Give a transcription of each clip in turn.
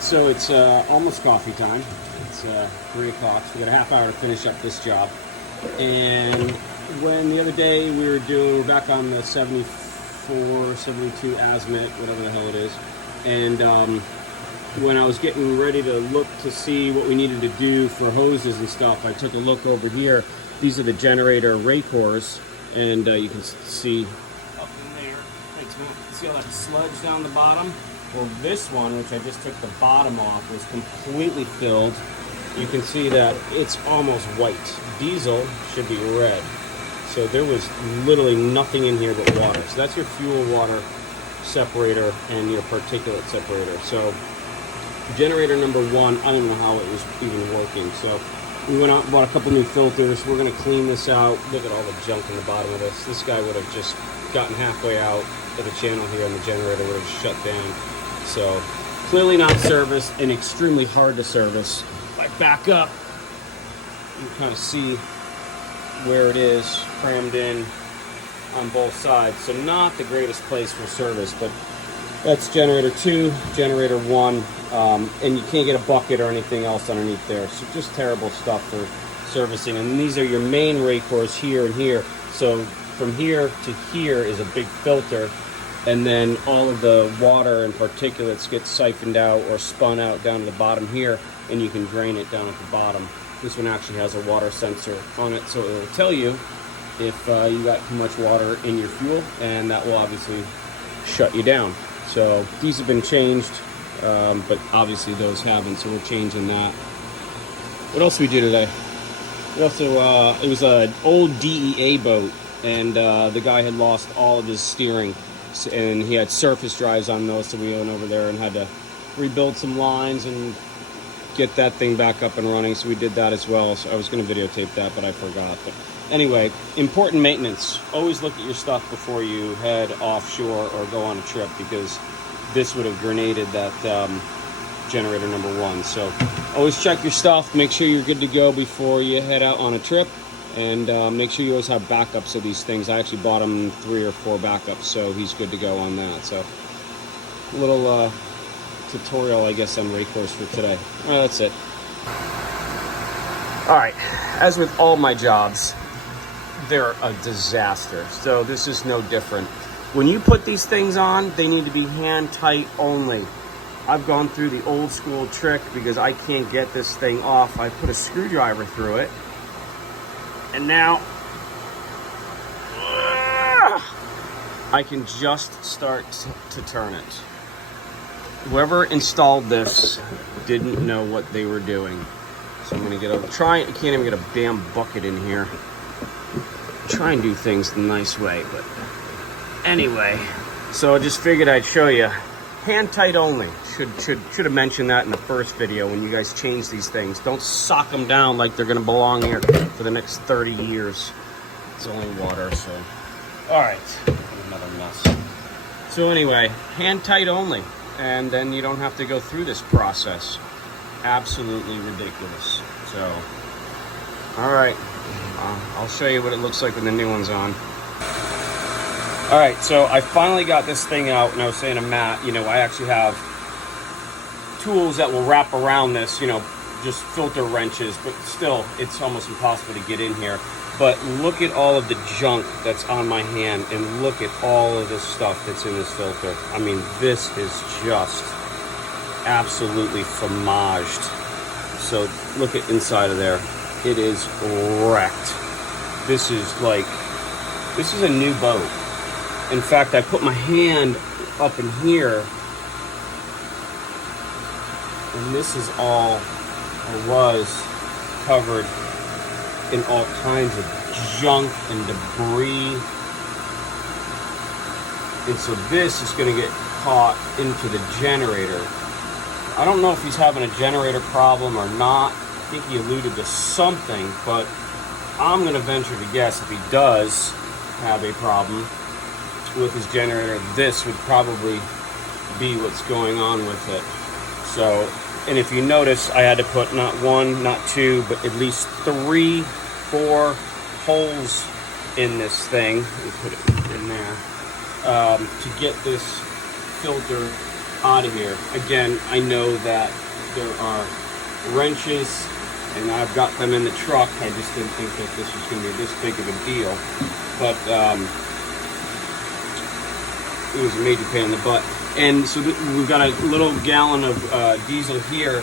So it's almost coffee time. It's 3 o'clock, so we got a half hour to finish up this job. And when the other day we're back on the 74, 72 Azimut, whatever the hell it is. And when I was getting ready to look to see what we needed to do for hoses and stuff, I took a look over here. These are the generator Racors, and you can see up in there. See all that sludge down the bottom? Well, this one, which I just took the bottom off, was completely filled. You can see that it's almost white. Diesel should be red. So there was literally nothing in here but water. So that's your fuel water separator and your particulate separator. So generator number 1, I don't even know how it was even working. So we went out and bought a couple new filters. We're going to clean this out. Look at all the junk in the bottom of this. This guy would have just gotten halfway out of the channel here and the generator would have shut down. So clearly not serviced and extremely hard to service. If I back up, you can kind of see where it is crammed in on both sides. So not the greatest place for service, but that's generator 2, generator 1, and you can't get a bucket or anything else underneath there. So just terrible stuff for servicing. And these are your main Racors here and here. So from here to here is a big filter. And then all of the water and particulates get siphoned out or spun out down to the bottom here, and you can drain it down at the bottom. This one actually has a water sensor on it, so it will tell you if you got too much water in your fuel, and that will obviously shut you down. So these have been changed, but obviously those haven't, so we're changing that. What else did we do today? We also, it was an old DEA boat, and the guy had lost all of his steering. And he had surface drives on those, so we went over there and had to rebuild some lines and get that thing back up and running, so we did that as well. So I was going to videotape that, but I forgot. But anyway, important maintenance. Always look at your stuff before you head offshore or go on a trip, because this would have grenaded that generator number 1. So always check your stuff, make sure you're good to go before you head out on a trip. And make sure you always have backups of these things. I actually bought him 3 or 4 backups, so he's good to go on that. So a little tutorial, I guess, on Racors for today. Well, that's it. All right, as with all my jobs, they're a disaster. So this is no different. When you put these things on, they need to be hand tight only. I've gone through the old school trick because I can't get this thing off. I put a screwdriver through it. And now, I can just start to turn it. Whoever installed this didn't know what they were doing. So I'm gonna I can't even get a damn bucket in here. Try and do things the nice way, but anyway. So I just figured I'd show you. Hand tight only. Should have mentioned that in the first video when you guys change these things. Don't sock them down like they're gonna belong here for the next 30 years. It's only water, so. All right, another mess. So anyway, hand tight only, and then you don't have to go through this process. Absolutely ridiculous. So, all right, I'll show you what it looks like when the new one's on. All right, so I finally got this thing out, and I was saying to Matt, you know, I actually have tools that will wrap around this, you know, just filter wrenches, but still, it's almost impossible to get in here. But look at all of the junk that's on my hand, and look at all of this stuff that's in this filter. I mean, this is just absolutely fromaged. So look at inside of there. It is wrecked. This is a new boat. In fact, I put my hand up in here, and this is all, or was, covered in all kinds of junk and debris. And so this is going to get caught into the generator. I don't know if he's having a generator problem or not. I think he alluded to something, but I'm going to venture to guess if he does have a problem with his generator, this would probably be what's going on with it. So, and if you notice, I had to put not 1, not 2, but at least 3, 4 holes in this thing. Let me put it in there to get this filter out of here. Again, I know that there are wrenches, and I've got them in the truck. I just didn't think that this was going to be this big of a deal, but it was a major pain in the butt. And so we've got a little gallon of diesel here.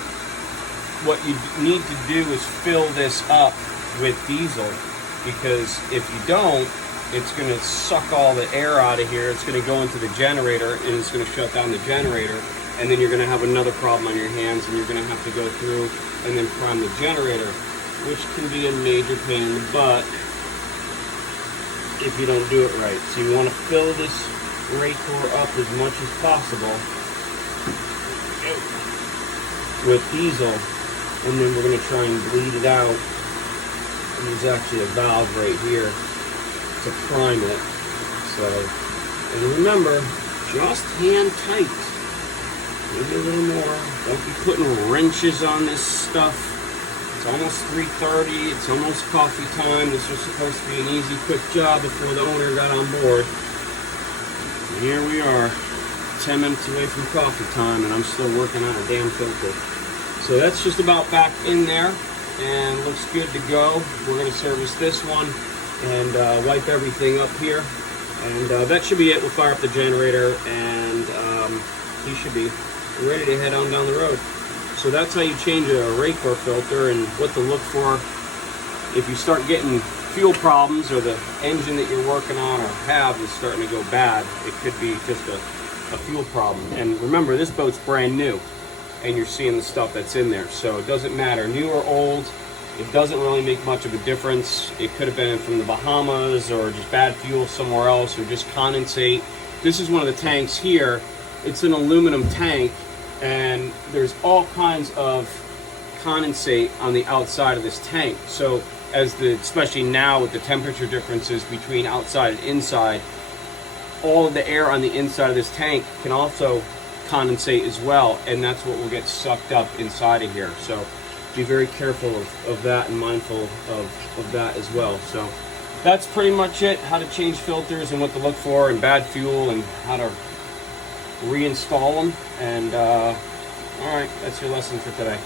What you need to do is fill this up with diesel, because if you don't, it's going to suck all the air out of here. It's going to go into the generator, and it's going to shut down the generator, and then you're going to have another problem on your hands, and you're going to have to go through and then prime the generator, which can be a major pain in the butt if you don't do it right. So you want to fill this Racor up as much as possible with diesel, and then we're going to try and bleed it out. And there's actually a valve right here to prime it. So, and remember, just hand tight. Maybe a little more. Don't be putting wrenches on this stuff. It's almost 3:30. It's almost coffee time. This was supposed to be an easy, quick job before the owner got on board. And here we are, 10 minutes away from coffee time, and I'm still working on a damn filter. So that's just about back in there, and looks good to go. We're going to service this one and wipe everything up here, and that should be it. We'll fire up the generator, and he should be ready to head on down the road. So that's how you change a Racor filter, and what to look for if you start getting fuel problems, or the engine that you're working on or have is starting to go bad. It could be just a fuel problem. And remember, this boat's brand new, and you're seeing the stuff that's in there, so it doesn't matter, new or old. It doesn't really make much of a difference. It could have been from the Bahamas, or just bad fuel somewhere else, or just condensate. This is one of the tanks here. It's an aluminum tank, and there's all kinds of condensate on the outside of this tank. So especially now with the temperature differences between outside and inside, all of the air on the inside of this tank can also condensate as well, and that's what will get sucked up inside of here. So be very careful of that, and mindful of that as well. So that's pretty much it, how to change filters and what to look for in bad fuel, and how to reinstall them. And all right, that's your lesson for today.